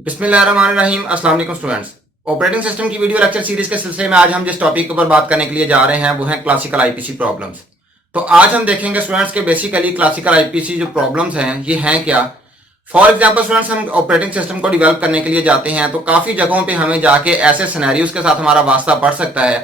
बिस्मिल्लाहिर्रहमानिर्रहीम। अस्सलाम वालेकुम स्टूडेंट्स। ऑपरेटिंग सिस्टम की वीडियो लेक्चर सीरीज के सिलसिले में आज हम जिस टॉपिक के ऊपर बात करने के लिए जा रहे हैं वो है क्लासिकल आईपीसी प्रॉब्लम्स। तो आज हम देखेंगे स्टूडेंट्स के बेसिकली क्लासिकल आईपीसी जो प्रॉब्लम्स हैं ये हैं क्या। फॉर एग्जांपल स्टूडेंट्स, हम ऑपरेटिंग सिस्टम को डेवलप करने के लिए जाते हैं तो काफी जगहों पे हमें जाके ऐसे सिनेरियोज के साथ हमारा वास्ता पड़ सकता है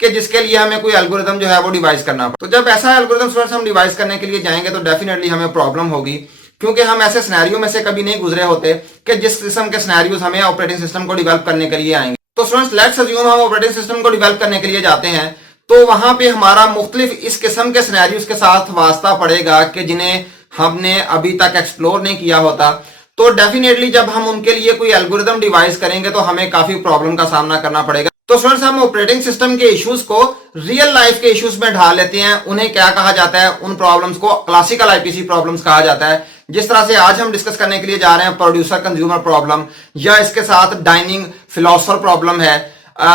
कि जिसके लिए हमें कोई एल्गोरिथम जो है वो डिवाइस करना पड़े। तो जब ऐसा एल्गोरिथम स्टूडेंट्स हम डिवाइस करने के लिए जाएंगे तो डेफिनेटली हमें प्रॉब्लम होगी, क्योंकि हम ऐसे सिनेरियो में से कभी नहीं गुजरे होते कि जिस किस्म के सिनेरियोज हमें ऑपरेटिंग सिस्टम को डेवलप करने के लिए आएंगे। तो स्टूडेंट्स लेट्स अज्यूम हम ऑपरेटिंग सिस्टम को डेवलप करने के लिए जाते हैं तो वहां पे हमारा मुख्तलिफ इस किस्म के सिनेरियोज के साथ वास्ता पड़ेगा कि जिन्हें हमने अभी तक एक्सप्लोर नहीं किया होता। तो डेफिनेटली जब हम उनके लिए कोई एल्गोरिथम डिवाइस करेंगे तो हमें काफी प्रॉब्लम का सामना करना पड़ेगा। तो स्टूडेंट्स हम ऑपरेटिंग सिस्टम के इश्यूज को रियल लाइफ के इश्यूज में ढाल लेते हैं। उन्हें क्या कहा जाता है? उन प्रॉब्लम्स को क्लासिकल आईपीसी प्रॉब्लम्स कहा जाता है। जिस तरह से आज हम डिस्कस करने के लिए जा रहे हैं प्रोड्यूसर कंज्यूमर प्रॉब्लम, या इसके साथ डाइनिंग फिलोसोफर प्रॉब्लम है,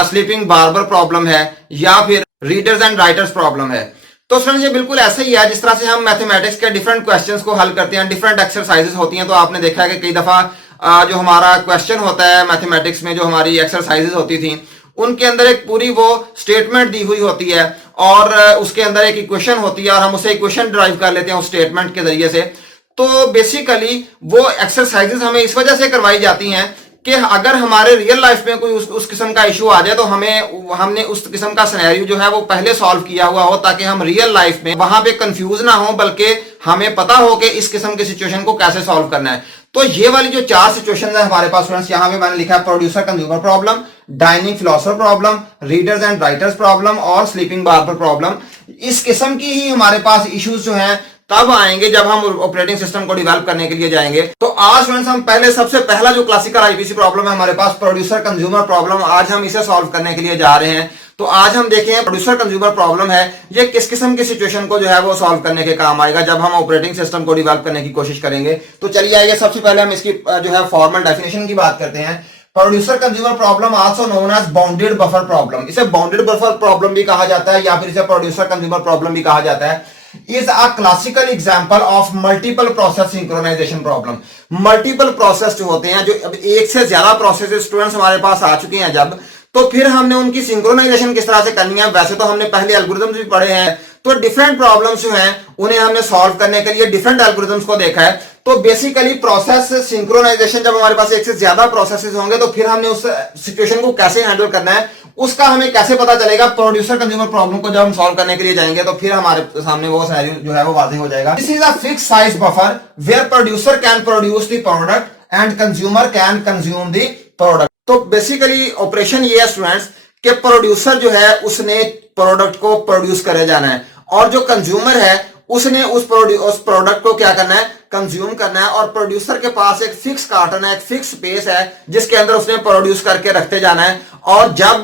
स्लीपिंग बार्बर प्रॉब्लम है, या फिर रीडर्स एंड राइटर्स प्रॉब्लम है। तो स्टूडेंट्स ये बिल्कुल ऐसा ही है जिस तरह से हम मैथमेटिक्स के डिफरेंट क्वेश्चंस को हल करते हैं, डिफरेंट एक्सरसाइजेस होती हैं। तो आपने देखा है कि कई दफा जो हमारा क्वेश्चन होता है मैथमेटिक्स में, जो हमारी एक्सरसाइजेस होती थी उनके अंदर एक पूरी वो स्टेटमेंट दी हुई होती है और उसके अंदर एक इक्वेशन होती है और हम उसे इक्वेशन ड्राइव कर लेते हैं उस स्टेटमेंट के जरिए से। तो बेसिकली वो एक्सरसाइजेस हमें इस वजह से करवाई जाती हैं कि अगर हमारे रियल लाइफ में कोई उस किस्म का इशू आ जाए तो हमने उस किस्म का सिनेरियो जो है वो पहले सॉल्व किया हुआ हो, ताकि हम रियल लाइफ में वहां पे कंफ्यूज ना हो, बल्कि हमें पता हो कि इस किस्म की सिचुएशन को कैसे सॉल्व करना है। तो ये वाली जो चार सिचुएशन है हमारे पास स्टूडेंट्स, यहाँ पे मैंने लिखा है producer consumer problem, dining philosopher problem, readers and writers problem और स्लीपिंग बार्बर प्रॉब्लम। इस किस्म की ही हमारे पास इश्यूज जो हैं तब आएंगे जब हम ऑपरेटिंग सिस्टम को डेवलप करने के लिए जाएंगे। तो आज फ्रेंड्स हम सबसे पहला जो क्लासिकल आईपीसी प्रॉब्लम है हमारे पास प्रोड्यूसर कंज्यूमर प्रॉब्लम, आज हम इसे सॉल्व करने के लिए जा रहे हैं। तो आज हम देखें प्रोड्यूसर कंज्यूमर प्रॉब्लम है ये किस किस्म की सिचुएशन को जो है वो सॉल्व करने के काम आएगा जब हम ऑपरेटिंग सिस्टम को डेवलप करने की कोशिश करेंगे। तो चलिए आइए सबसे पहले हम इसकी जो है फॉर्मल डेफिनेशन की बात करते हैं। Producer consumer problem also known as bounded buffer problem, इसे बाउंडेड बफर प्रॉब्लम भी कहा जाता है या फिर इसे प्रोड्यूसर कंज्यूमर प्रॉब्लम भी कहा जाता है। is a classical example of multiple process synchronization problem। Multiple process जो होते हैं, जो अब एक से ज्यादा प्रोसेस स्टूडेंट्स हमारे पास आ चुके हैं जब, तो फिर हमने उनकी सिंक्रोनाइजेशन किस तरह से करनी है। वैसे तो हमने पहले एल्गोरिथम्स भी पढ़े हैं, तो डिफरेंट प्रॉब्लम्स जो हैं उन्हें हमने सॉल्व करने के लिए डिफरेंट एल्गोरिथम्स को देखा है। तो बेसिकली प्रोसेस सिंक्रोनाइजेशन, जब हमारे पास एक से ज्यादा प्रोसेसेस होंगे तो फिर हमने उस सिचुएशन को कैसे हैंडल करना है उसका हमें कैसे पता चलेगा। प्रोड्यूसर कंज्यूमर प्रॉब्लम को जब हम सॉल्व करने के लिए जाएंगे तो फिर हमारे सामने वो सिनेरियो जो है वो वाज़ेह हो जाएगा। This is a fixed size buffer where producer can produce the product and consumer can consume the product. तो बेसिकली ऑपरेशन ये है स्टूडेंट्स कि प्रोड्यूसर जो है उसने प्रोडक्ट को प्रोड्यूस करे जाना है और जो कंज्यूमर है उसने उस प्रोडक्ट को क्या करना है? कंज्यूम करना है। और प्रोड्यूसर के पास एक फिक्स कार्टन है, एक फिक्स स्पेस है जिसके अंदर उसने प्रोड्यूस करके रखते जाना है। और जब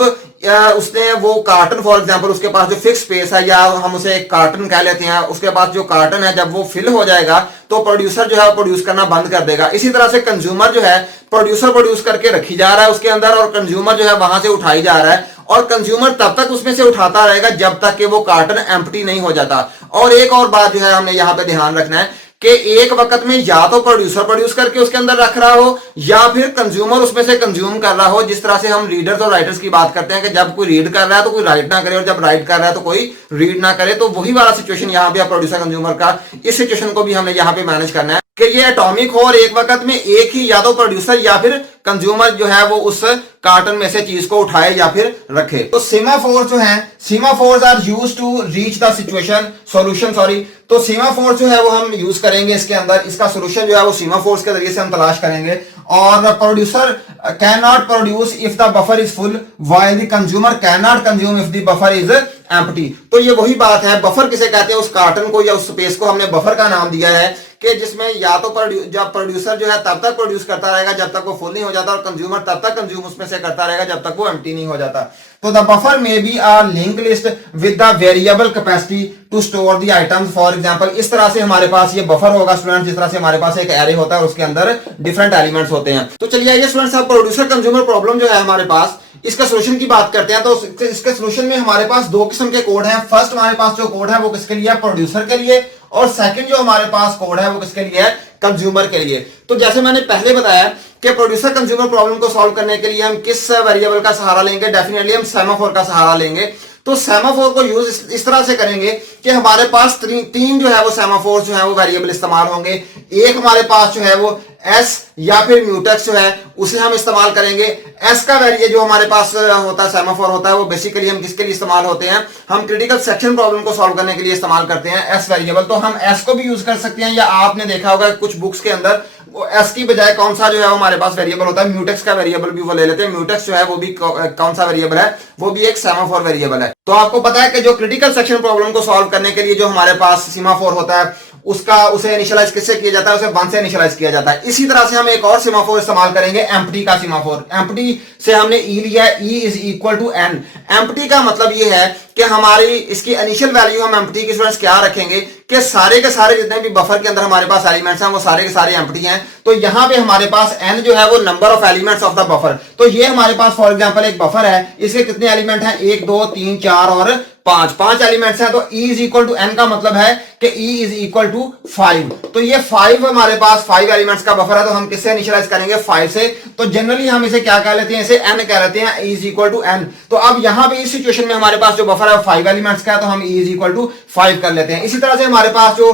उसने वो कार्टन, फॉर एग्जांपल उसके पास जो फिक्स स्पेस है या हम उसे एक कार्टन कह लेते हैं, उसके पास जो कार्टन है जब वो फिल हो जाएगा तो प्रोड्यूसर जो है प्रोड्यूस करना बंद कर देगा। इसी तरह से कंज्यूमर जो है, प्रोड्यूसर प्रोड्यूस करके रखी जा रहा है उसके अंदर और कंज्यूमर जो है वहां से उठाई जा रहा है और कंज्यूमर तब तक उसमें से उठाता रहेगा जब तक कि वो कार्टन एम्प्टी नहीं हो जाता। और एक और बात जो है हमने यहां पे ध्यान रखना है कि एक वक्त में या तो प्रोड्यूसर प्रोड्यूस करके उसके अंदर रख रहा हो या फिर कंज्यूमर उसमें से कंज्यूम कर रहा हो। जिस तरह से हम रीडर्स और राइटर्स की बात करते हैं कि जब कोई रीड कर रहा है तो कोई राइट ना करे और जब राइट कर रहा है तो कोई रीड ना करे, तो वही वाला सिचुएशन यहाँ पे प्रोड्यूसर कंज्यूमर का, इस सिचुएशन को भी हमें यहाँ पे मैनेज करना है कि ये एटॉमिक हो और एक वक्त में एक ही या तो प्रोड्यूसर या फिर कंज्यूमर जो है वो उस कार्टन में से चीज को उठाए या फिर रखे। तो सीमाफोर जो है, semaphores are used to reach the situation solution, sorry. तो सीमाफोर जो है वो हम यूज करेंगे इसके अंदर, इसका सोल्यूशन जो है वो सीमाफोर्स के जरिए से हम तलाश करेंगे। और producer can not produce if the buffer is full while the consumer can not consume if the buffer is empty. तो ये वही बात है, बफर किसे कहते हैं? उस कार्टन को या उस स्पेस को हमने बफर का नाम दिया है कि जिसमें या तो जब प्रोड्यूसर जो है तब तक प्रोड्यूस करता रहेगा जब तक वो फुल नहीं हो जाता और कंज्यूमर तब तक कंज्यूम उसमें से करता रहेगा जब तक वो एम्प्टी नहीं हो जाता। तो the buffer may be a link list with the variable capacity to store the items. For example इस तरह से हमारे पास ये बफर होगा स्टूडेंट, जिस तरह से हमारे पास एक एरे होता है और उसके अंदर डिफरेंट एलिमेंट्स होते हैं। तो चलिए आइए स्टूडेंट्स, अब प्रोड्यूसर कंज्यूमर प्रॉब्लम जो है हमारे पास, इसका सोल्यूशन की बात करते हैं। तो इसके सोल्यूशन में हमारे पास दो किस्म के कोड हैं। फर्स्ट हमारे पास जो कोड है वो किसके लिए है? प्रोड्यूसर के लिए। और सेकंड जो हमारे पास कोड है वो किसके लिए है? कंज्यूमर के लिए। तो जैसे मैंने पहले बताया कि प्रोड्यूसर कंज्यूमर प्रॉब्लम को सॉल्व करने के लिए हम किस वेरिएबल का सहारा लेंगे, डेफिनेटली हम सेमाफोर का सहारा लेंगे। तो सेमाफोर को यूज इस तरह से करेंगे कि हमारे पास तीन जो है वो सेमाफोर जो है वो वेरिएबल इस्तेमाल होंगे। एक हमारे पास जो है वो एस या फिर म्यूटेक्स जो है उसे हम इस्तेमाल करेंगे। एस का वेरिएबल जो हमारे पास होता है सेमाफोर होता है वो बेसिकली हम किसके लिए इस्तेमाल होते हैं, हम क्रिटिकल सेक्शन प्रॉब्लम को सॉल्व करने के लिए इस्तेमाल करते हैं एस वेरिएबल। तो हम एस को भी यूज कर सकते हैं, या आपने देखा होगा कुछ बुक्स के अंदर वो एस की बजाय कौन सा जो है वो हमारे पास वेरिएबल होता है, म्यूटेक्स का वेरिएबल भी वो ले लेते हैं। म्यूटेक्स जो है वो भी कौन सा वेरिएबल है, वो भी एक सेमाफोर वेरिएबल है। तो आपको पता है कि जो क्रिटिकल सेक्शन प्रॉब्लम को सॉल्व करने के लिए जो हमारे पास सेमाफोर होता है उसे इनिशियलाइज किससे किया जाता है, उसे 1 से इनिशियलाइज किया जाता है। इसी तरह से हम एक और सेमाफोर इस्तेमाल करेंगे, एम्प्टी का सेमाफोर। एम्प्टी से हमने ई लिया है, e is equal to n. Empty का मतलब ये है कि हमारी इसकी इनिशियल वैल्यू हम एम्प्टी की स्टूडेंट्स क्या रखेंगे कि सारे के सारे जितने भी बफर के अंदर हमारे पास एलिमेंट्स हैं वो सारे के सारे एम्प्टी हैं। तो यहां पे हमारे पास n जो है वो number of elements of the buffer. तो ये हमारे पास फॉर एग्जांपल एक बफर है, इसके कितने एलिमेंट हैं, 1 2 3 4 और 5 एलिमेंट्स हैं। तो e is equal to n का मतलब है कि e इज इक्वल टू 5। तो ये 5 हमारे पास 5 एलिमेंट्स का बफर है, तो हम किससे इनिशियलाइज करेंगे, 5 से। तो जनरली हम इसे क्या कह लेते हैं, इसे n कह लेते हैं, e is equal to n। तो अब यहां पे इस सिचुएशन में हमारे पास जो बफर है 5 एलिमेंट्स का है, तो हम e इज इक्वल टू 5 कर लेते हैं। इसी तरह से हमारे पास जो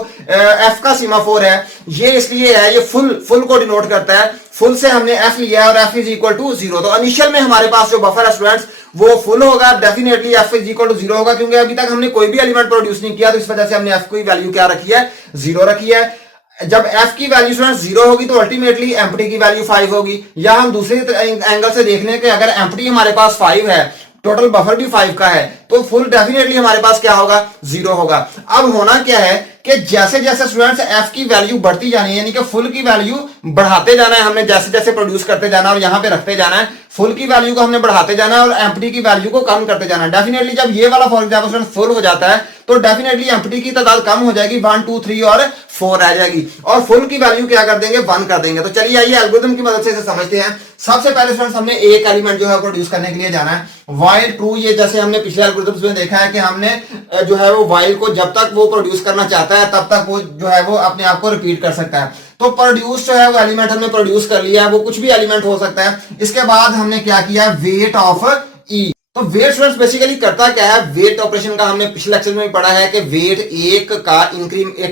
f का सेमाफोर है ये इसलिए है, ये फुल को डिनोट करता है। फुल से हमने f लिया है और f इज इक्वल टू 0। तो इनिशियल में हमारे पास जो बफर है स्टूडेंट्स वो फुल होगा, definitely f is equal to 0 होगा, क्योंकि अभी तक हमने कोई भी एलिमेंट प्रोड्यूस नहीं किया, तो इस वजह से हमने f की वैल्यू क्या रखी है, 0 रखी है। जब f की वैल्यू स्टूडेंट्स 0 होगी तो अल्टीमेटली एम्प्टी की वैल्यू 5 होगी। या हम दूसरे एंगल से देख लें कि अगर एम्प्टी हमारे पास 5 है, टोटल बफर भी 5 का है, तो फुल डेफिनेटली हमारे पास क्या होगा, 0 होगा। अब होना क्या है कि जैसे जैसे स्टूडेंट्स f की वैल्यू बढ़ती जानी है, यानी कि फुल की वैल्यू बढ़ाते जाना है हमने, जैसे जैसे प्रोड्यूस करते जाना है और यहां पे रखते जाना है, फुल की वैल्यू को हमने बढ़ाते जाना है और एम्प्टी की वैल्यू को कम करते जाना है। डेफिनेटली जब ये वाला फॉर एग्जांपल फुल हो जाता है तो डेफिनेटली एम्प्टी की तादाद कम हो जाएगी, 1 2 3 और 4 रह जाएगी, और फुल की वैल्यू क्या कर देंगे, 1 कर देंगे। तो चलिए आइए एल्गोरिथम की मदद से इसे समझते हैं। सबसे पहले स्टूडेंट्स हमने एक एलिमेंट जो है प्रोड्यूस करने के लिए जाना है, व्हाइल ट्रू। ये जैसे हमने पिछले एल्गोरिथम्स में देखा है कि हमने जो है वो व्हाइल को जब तक वो प्रोड्यूस करना चाहता है तब तक वो जो है वो अपने आप को रिपीट कर सकता है। तो प्रोड्यूस जो है वो एलिमेंट हमने प्रोड्यूस कर लिया है, वो कुछ भी एलिमेंट हो सकता है। इसके बाद हमने क्या किया, वेट ऑफ ई। तो वेट स्टूडेंट्स बेसिकली करता क्या है, वेट ऑपरेशन का हमने पिछले लेक्चर में भी पढ़ा है कि वेट एक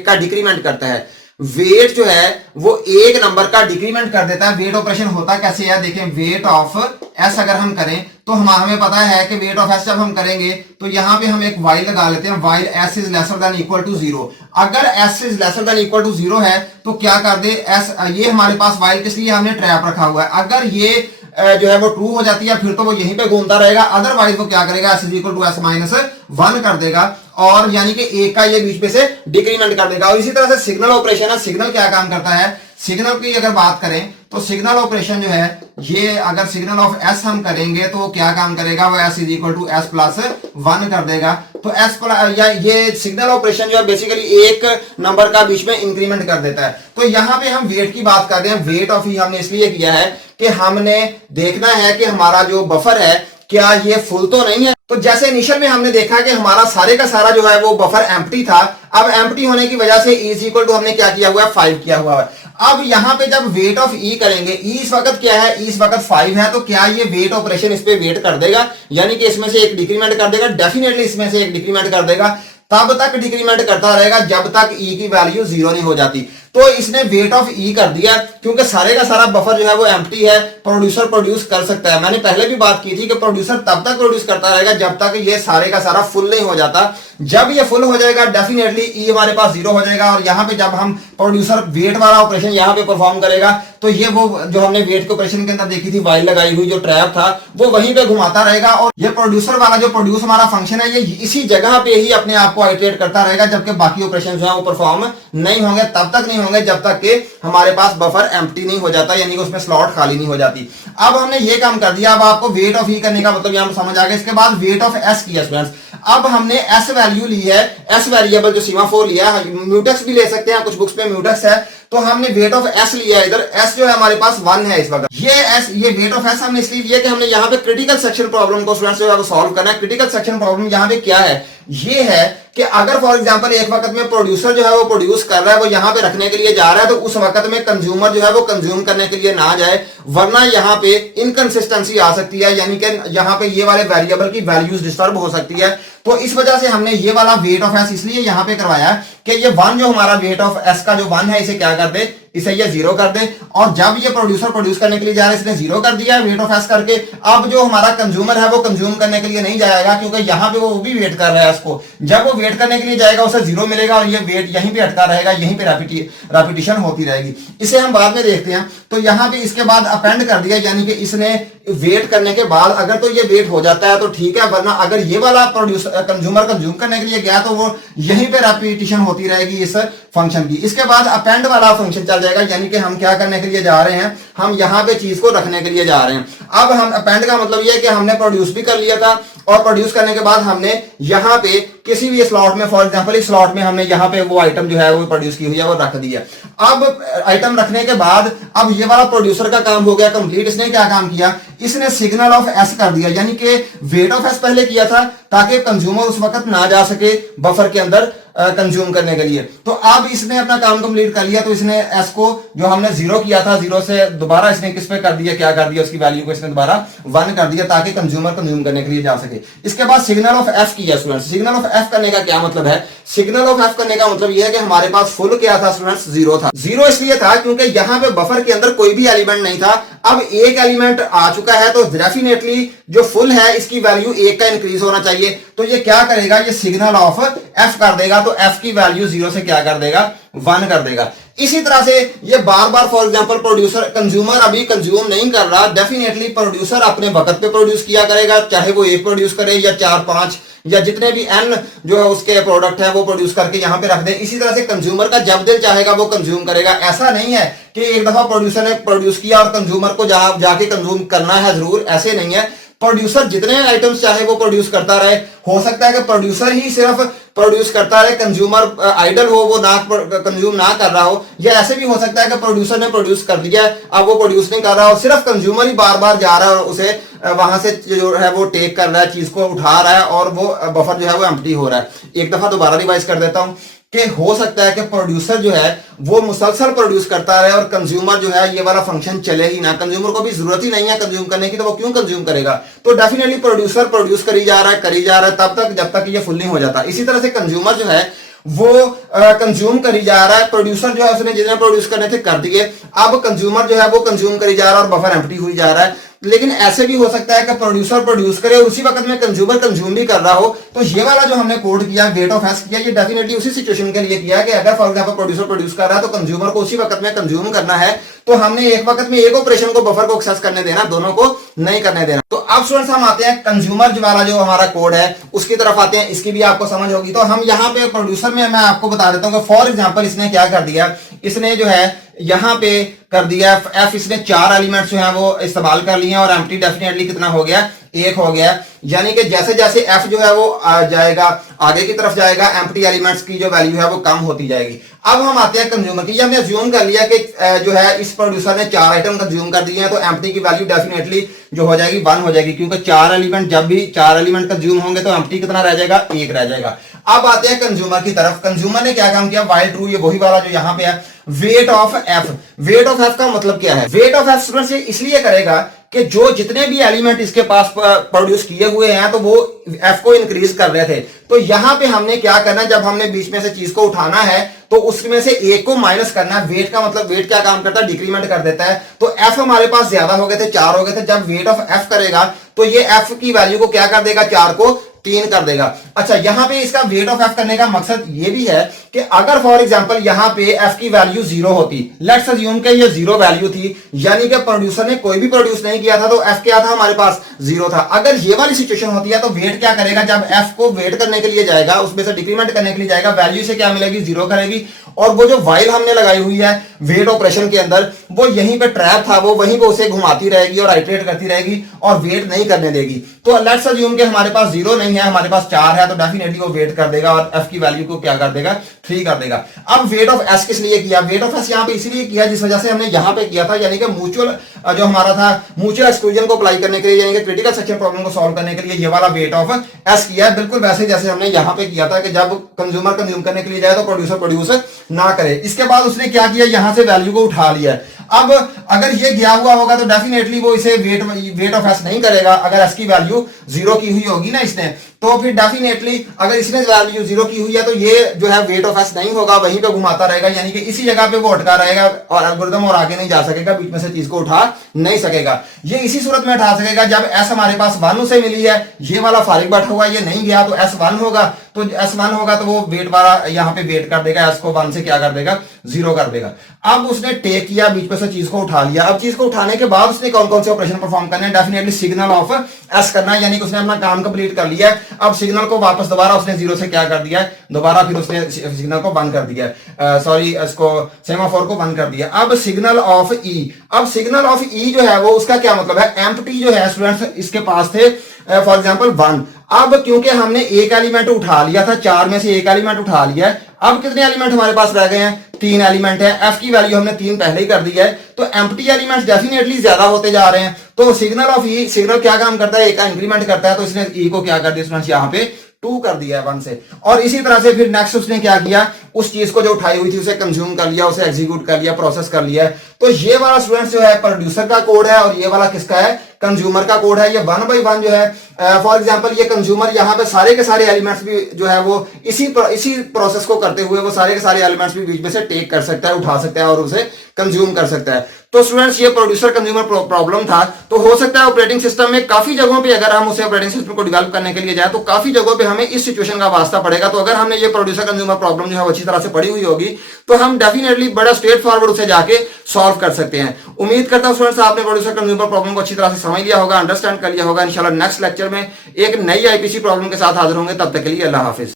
का डिक्रीमेंट करता है। वेट जो है वो एक नंबर का डिक्रीमेंट कर देता है। वेट ऑपरेशन होता कैसे है, देखें, वेट ऑफ एस अगर हम करें तो हमें पता है कि वेट ऑफ एस जब हम करेंगे तो यहां पे हम एक वाइल लगा लेते हैं, while s is lesser than equal to 0। अगर s is lesser than equal to 0 है तो क्या कर दे एस, ये हमारे पास वाइल किस लिए हमने ट्रैप रखा हुआ है, अगर ये जो है वो ट्रू हो जाती है फिर तो वो यहीं पे घूमता रहेगा, अदरवाइज वो क्या करेगा, s is equal to s minus 1 कर देगा, और यानी कि एक का ये बीच में से डिक्रीमेंट कर देगा। और इसी तरह से सिग्नल ऑपरेशन है, सिग्नल क्या काम करता है, सिग्नल की अगर बात करें तो सिग्नल ऑपरेशन जो है ये अगर सिग्नल ऑफ एस हम करेंगे तो क्या काम करेगा, वो s is equal to s plus 1 कर देगा। तो एस या ये सिग्नल ऑपरेशन जो है बेसिकली एक नंबर का बीच में इंक्रीमेंट कर देता है। तो यहां पे हम वेट की बात कर रहे हैं, वेट ऑफ ही हमने इसलिए किया है कि हमने देखना है कि हमारा जो बफर है क्या ये फुल तो नहीं है। तो जैसे इनिशियल में हमने देखा कि हमारा सारे का सारा जो है वो बफर एम्प्टी था, अब एम्प्टी होने की वजह से ई इज इक्वल टू हमने क्या किया हुआ है, 5 किया हुआ है। अब यहां पे जब वेट ऑफ ई करेंगे, ई इस वक्त क्या है, ई इस वक्त 5 है, तो क्या ये वेट ऑपरेशन इस पे वेट कर देगा, यानी कि इसमें से एक डिक्रीमेंट कर देगा, डेफिनेटली इसमें से एक डिक्रीमेंट कर देगा। तब तक डिक्रीमेंट करता रहेगा जब तक ई की वैल्यू 0 नहीं हो जाती। तो इसने वेट ऑफ ई कर दिया, क्योंकि सारे का सारा बफर जो है वो एम्प्टी है, प्रोड्यूसर प्रोड्यूस कर सकता है। मैंने पहले भी बात की थी कि प्रोड्यूसर तब तक प्रोड्यूस करता रहेगा जब तक ये सारे का सारा फुल नहीं हो जाता। जब ये फुल हो जाएगा डेफिनेटली ई हमारे पास 0 हो जाएगा, और यहाँ पे जब हम प्रोड्यूसर वेट वाला ऑपरेशन यहाँ पे परफॉर्म करेगा तो ये वो जो हमने वेट के ऑपरेशन के अंदर देखी थी वाइल लगाई हुई जो ट्रैप था वो वहीं पे घुमाता रहेगा, और ये प्रोड्यूसर वाला जो प्रोड्यूस हमारा फंक्शन है ये इसी जगह पे ही अपने आप को आइटरेट करता रहेगा, जबकि बाकी ऑपरेशन जो है वो परफॉर्म नहीं होंगे, तब तक नहीं होंगे जब तक कि हमारे पास बफर एम्प्टी नहीं हो जाता, यानी कि उसमें स्लॉट खाली नहीं हो जाती। अब हमने ये काम कर दिया, अब आपको वेट ऑफ ई करने का मतलब यहां समझ आ गया। इसके बाद वेट ऑफ एस किया स्टूडेंट्स, अब हमने एस वैल्यू ली है, एस वेरिएबल जो सेमाफोर लिया है, म्यूटेक्स भी ले सकते हैं, कुछ बुक्स पे म्यूटेक्स है, तो हमने वेट ऑफ एस लिया, इधर एस जो है हमारे पास 1 है इस वक्त। ये वेट ऑफ एस हमने इसलिए लिया कि हमने यहाँ पे क्रिटिकल सेक्शन प्रॉब्लम को स्टूडेंट्स जो है वो सॉल्व करना है। क्रिटिकल सेक्शन प्रॉब्लम यहाँ पे क्या है, ये है कि अगर फॉर एग्जांपल एक वक्त में प्रोड्यूसर जो है वो प्रोड्यूस कर रहा है, वो यहां पे रखने के लिए जा रहा है, तो उस वक्त में कंज्यूमर जो है वो कंज्यूम करने के लिए ना जाए, वरना यहां पे इनकंसिस्टेंसी आ सकती है, यानी कि यहां पे ये वाले वेरिएबल की वैल्यूज डिस्टर्ब हो सकती है। तो इस वजह से हमने ये वाला वेट ऑफ एस इसलिए यहां पे करवाया कि ये 1 जो हमारा वेट ऑफ एस का जो 1 है, इसे क्या कर दे, इसे ये 0 कर दे। और जब ये प्रोड्यूसर प्रोड्यूस करने के लिए जा रहा है, इसने 0 कर दिया है वेट ऑफ एस करके। अब जो हमारा कंज्यूमर है वो कंज्यूम करने के लिए नहीं जाएगा, क्योंकि यहां पे वो भी वेट कर रहा है इसको। जब वो वेट करने के लिए जाएगा उसे 0 मिलेगा और ये वेट यहीं पे अटका रहेगा, यहीं पे रेपिटेशन होती रहेगी। इसे हम बाद में देखते हैं। तो यहां पे इसके बाद अपेंड कर दिया, यानी कि इसने वेट करने के बाद अगर तो ये वेट हो जाता है तो ठीक है, वरना अगर ये वाला प्रोड्यूसर कंज्यूमर कंज्यूम करने के लिए गया तो वो यहीं पे रेपिटेशन होती रहेगी इस फंक्शन की। इसके बाद अपेंड वाला फंक्शन चल जाएगा, यानी कि हम क्या करने के लिए जा रहे हैं, हम यहां पे चीज को रखने के लिए जा रहे हैं। अब हम अपेंड का मतलब ये है कि हमने प्रोड्यूस भी कर लिया था, और प्रोड्यूस करने के बाद हमने यहां पे किसी भी स्लॉट में, फॉर एग्जांपल इस स्लॉट में हमने यहां पे वो आइटम जो है वो प्रोड्यूस की हुई है वो रख दिया। अब आइटम रखने के बाद अब ये वाला प्रोड्यूसर का काम हो गया कंप्लीट। इसने क्या काम किया, इसने सिग्नल ऑफ एस कर दिया, यानी कि वेट ऑफ एस पहले किया था ताकि कंज्यूमर उस वक्त ना जा सके बफर के अंदर कंज्यूम करने के लिए। तो अब इसने अपना काम कंप्लीट कर लिया, तो इसने एस को जो हमने 0 किया था, 0 से दोबारा इसने किस पे कर दिया, क्या कर दिया, उसकी वैल्यू को इसने दोबारा 1 कर दिया ताकि कंज्यूमर कंज्यूम करने के लिए जा सके। इसके बाद सिग्नल ऑफ एफ किया स्टूडेंट्स। सिग्नल ऑफ एफ करने का क्या मतलब है, सिग्नल ऑफ एफ करने का मतलब यह है कि हमारे पास फुल क्या था स्टूडेंट्स, 0 था। 0 इसलिए था क्योंकि यहां पे बफर के अंदर कोई भी एलिमेंट नहीं था। अब एक एलिमेंट आ चुका है तो डेफिनेटली जो फुल है इसकी वैल्यू 1 का इंक्रीज होना चाहिए। तो ये क्या करेगा, ये सिग्नल ऑफ एफ कर देगा, तो एफ की वैल्यू 0 से क्या कर देगा, 1 कर देगा। इसी तरह से ये बार बार फॉर एग्जांपल प्रोड्यूसर कंज्यूमर अभी कंज्यूम नहीं कर रहा, डेफिनेटली प्रोड्यूसर अपने वक्त पे प्रोड्यूस किया करेगा, चाहे वो 1 प्रोड्यूस करे या 4, 5 या जितने भी n जो है उसके प्रोडक्ट है वो प्रोड्यूस करके यहां पे रख दे। इसी तरह से कंज्यूमर का जब दिल चाहेगा वो कंज्यूम करेगा। ऐसा नहीं है कि एक दफा प्रोड्यूसर ने प्रोड्यूस किया और कंज्यूमर को जाके कंज्यूम करना है जरूर, ऐसे नहीं है। प्रोड्यूसर जितने आइटम्स चाहे वो प्रोड्यूस करता रहे। हो सकता है कि प्रोड्यूसर ही सिर्फ प्रोड्यूस करता रहे, कंज्यूमर आइडल हो, वो ना कंज्यूम ना कर रहा हो, या ऐसे भी हो सकता है कि प्रोड्यूसर ने प्रोड्यूस कर दिया अब वो प्रोड्यूस नहीं कर रहा हो, सिर्फ कंज्यूमर ही बार बार जा रहा है और उसे वहां से जो है वो टेक कर रहा है, चीज को उठा रहा है और वो बफर जो है वो एम्प्टी हो रहा है। एक दफा दोबारा रिवाइज कर देता हूं कि हो सकता है कि प्रोड्यूसर जो है वो मुसलसल प्रोड्यूस करता रहे और कंज्यूमर जो है ये वाला फंक्शन चले ही ना। कंज्यूमर को भी जरूरत ही नहीं है कंज्यूम करने की, तो वो क्यों कंज्यूम करेगा। तो डेफिनेटली प्रोड्यूसर प्रोड्यूस करी जा रहा है तब तक जब तक ये फुल नहीं हो जाता। इसी तरह से कंज्यूमर जो है वो कंज्यूम करी जा रहा है, प्रोड्यूसर जो है उसने जितने प्रोड्यूस करने थे कर दिए, अब कंज्यूमर जो है वो कंज्यूम करी जा रहा है और बफर एम्प्टी हुई जा रहा है। लेकिन ऐसे भी हो सकता है कि प्रोड्यूसर प्रोड्यूस करे और उसी वक्त में कंज्यूमर कंज्यूम भी कर रहा हो। तो ये वाला जो हमने कोड किया, वेट ऑफ एस किया, ये डेफिनेटली उसी सिचुएशन के लिए किया कि अगर फॉर एग्जांपल प्रोड्यूसर प्रोड्यूस कर रहा है तो कंज्यूमर को उसी वक्त में कंज्यूम करना है। तो हमने एक वक्त में एक ऑपरेशन को बफर को एक्सेस करने देना, दोनों को नहीं करने देना। तो अब स्टूडेंट्स हम आते हैं कंज्यूमर वाला जो हमारा कोड है उसकी तरफ आते हैं, इसकी भी आपको समझ होगी। तो हम यहाँ पे प्रोड्यूसर में मैं आपको बता देता हूँ कि फॉर एग्जांपल इसने क्या कर दिया, इसने जो है यहां पे कर दिया एफ, इसने 4 एलिमेंट्स जो है वो इस्तेमाल कर लिए और एम्प्टी डेफिनेटली कितना हो गया, 1 हो गया। यानी कि जैसे जैसे एफ जो है वो जाएगा आगे की तरफ जाएगा, एम्प्टी एलिमेंट्स की जो वैल्यू है वो कम होती जाएगी। अब हम आते हैं कंज्यूमर की। हमने अज्यूम कर लिया कि जो है इस प्रोड्यूसर ने 4 आइटम कंज्यूम कर दिए हैं, तो एम्प्टी की वैल्यू डेफिनेटली जो हो जाएगी 1 हो जाएगी, क्योंकि 4 एलिमेंट जब भी 4 एलिमेंट कंज्यूम होंगे तो एम्प्टी कितना रह जाएगा, 1 रह जाएगा। अब आते हैं कंज्यूमर की तरफ। कंज्यूमर ने क्या काम किया, वाइल ट्रू, ये वही वाला जो यहाँ पे है, weight of F. Weight of F का मतलब क्या है, वेट ऑफ एफ स्टूडेंट्स इसलिए करेगा कि जो जितने भी एलिमेंट इसके पास प्रोड्यूस किए हुए हैं तो वो एफ को इंक्रीज कर रहे थे। तो यहां पे हमने क्या करना है, जब हमने बीच में से चीज को उठाना है तो उसमें से एक को माइनस करना है। वेट का मतलब वेट क्या काम करता है, डिक्रीमेंट कर देता है। तो एफ हमारे पास ज्यादा हो गए थे, 4 हो गए थे। जब वेट ऑफ एफ करेगा तो ये एफ की वैल्यू को क्या कर देगा, 4 को 3 कर देगा। अच्छा, यहां पे इसका वेट ऑफ एफ करने का मकसद ये भी है कि अगर फॉर एग्जांपल यहां पे एफ की वैल्यू 0 होती, लेट्स अज्यूम कि ये 0 वैल्यू थी, यानी कि प्रोड्यूसर ने कोई भी प्रोड्यूस नहीं किया था, तो एफ क्या था हमारे पास, 0 था। अगर ये वाली सिचुएशन होती है तो वेट क्या करेगा, जब एफ को वेट करने के लिए जाएगा, उसमें से डिक्रीमेंट करने के लिए जाएगा, वैल्यू से क्या मिलेगी, 0 करेगी। और वो जो वाइल हमने लगाई हुई है वेट ऑपरेशन के अंदर, वो यहीं पे ट्रैप था, वो वहीं पे उसे घुमाती रहेगी और आइटरेट करती रहेगी और वेट नहीं करने देगी। तो लेट्स अज्यूम कि हमारे पास 0 नहीं है, हमारे पास 4 है, तो डेफिनेटली वो वेट कर देगा और एफ की वैल्यू को क्या कर देगा, 3 कर देगा। अब वेट ऑफ एस किस लिए किया, वेट ऑफ एस यहाँ पे इसीलिए किया जिस वजह से हमने यहाँ पे किया था, यानी कि म्यूचुअल जो हमारा था म्यूचुअल एक्सक्लूजन को अप्लाई करने के लिए, यानी कि क्रिटिकल सेक्शन प्रॉब्लम को सॉल्व करने के लिए ये वाला वेट ऑफ एस किया है, बिल्कुल वैसे जैसे हमने यहाँ पे किया था कि जब कंज्यूमर कंज्यूम करने के लिए जाए तो प्रोड्यूसर प्रोड्यूस ना करे। इसके बाद उसने क्या किया, यहां से वैल्यू को उठा लिया है। अब अगर ये गया हुआ होगा तो डेफिनेटली वो इसे वेट ऑफ एस नहीं करेगा। अगर एस की वैल्यू 0 की हुई होगी ना इसने, तो फिर डेफिनेटली अगर इसने वैल्यू 0 की हुई है तो ये जो है वेट ऑफ एस नहीं होगा, वहीं पे घुमाता रहेगा, यानी कि इसी जगह पे वो अटका रहेगा और एल्गोरिथम और आगे नहीं जा सकेगा, बीच में से चीज को उठा नहीं सकेगा। ये इसी सूरत में उठा सकेगा जब एस हमारे पास 1 से मिली है, ये वाला फारिग बैठा हुआ ये नहीं गया, तो एस 1 होगा, तो एस 1 होगा तो वो वेट वाला यहाँ पे वेट कर देगा, एस को 1 से क्या कर देगा, 0 कर देगा। अब उसने टेक किया, बीच में से चीज को उठा लिया। अब चीज को उठाने के बाद उसने कौन कौन से ऑपरेशन परफॉर्म करने हैं, डेफिनेटली सिग्नल ऑफ एस करना है, यानी कि उसने अपना काम कंप्लीट कर लिया है। अब सिग्नल को वापस दोबारा उसने 0 से क्या कर दिया है, दोबारा फिर उसने सिग्नल को बंद कर दिया है, सॉरी इसको सेमाफोर को बंद कर दिया। अब सिग्नल ऑफ ई, अब सिग्नल ऑफ ई जो है वो उसका क्या मतलब है, एम्प्टी जो है स्टूडेंट्स इसके पास थे फॉर एग्जांपल 1। अब क्योंकि हमने एक एलिमेंट उठा लिया था, 4 में से एक एलिमेंट उठा लिया है, अब कितने एलिमेंट हमारे पास रह गए हैं, 3 एलिमेंट है। एफ की वैल्यू हमने 3 पहले ही कर दी है, तो एम्प्टी एलिमेंट्स डेफिनेटली ज्यादा होते जा रहे हैं। तो सिग्नल ऑफ ई, सिग्नल क्या काम करता है, ए का इंक्रीमेंट करता है, तो इसने ई को क्या कर दिया स्टूडेंट्स, यहाँ पे 2 कर दिया है 1 से। और इसी तरह से फिर नेक्स्ट उसने क्या किया, उस चीज को जो उठाई हुई थी उसे कंज्यूम कर लिया, उसे एग्जीक्यूट कर लिया, प्रोसेस कर लिया है। तो ये वाला स्टूडेंट्स जो है प्रोड्यूसर का कोड है और ये वाला किसका है, कंज्यूमर का कोड है। ये 1 by 1 जो है फॉर एग्जांपल ये कंज्यूमर यहाँ पे सारे के सारे एलिमेंट्स भी जो है वो इसी प्रोसेस को करते हुए वो सारे के सारे एलिमेंट्स भी बीच में से टेक कर सकता है, उठा सकता है और उसे कंज्यूम कर सकता है। तो स्टूडेंट्स ये प्रोड्यूसर कंज्यूमर प्रॉब्लम था। तो हो सकता है ऑपरेटिंग सिस्टम में काफी जगहों पे अगर हम उसे ऑपरेटिंग सिस्टम को डेवलप करने के लिए जाए तो काफी जगहों पे हमें इस सिचुएशन का वास्ता पड़ेगा। तो अगर हमने ये प्रोड्यूसर कंज्यूमर प्रॉब्लम जो है वो अच्छी तरह से पढ़ी हुई होगी तो हम डेफिनेटली बड़ा स्ट्रेट फॉरवर्ड उसे जाके सॉल्व कर सकते हैं। उम्मीद करता हूं स्टूडेंट्स आपने प्रोड्यूसर कंज्यूमर प्रॉब्लम को अच्छी तरह से समझ लिया होगा, अंडरस्टैंड कर लिया होगा। इंशाल्लाह नेक्स्ट लेक्चर में एक नई आईपीसी प्रॉब्लम के साथ हाजिर होंगे, तब तक के लिए अल्लाह हाफिज।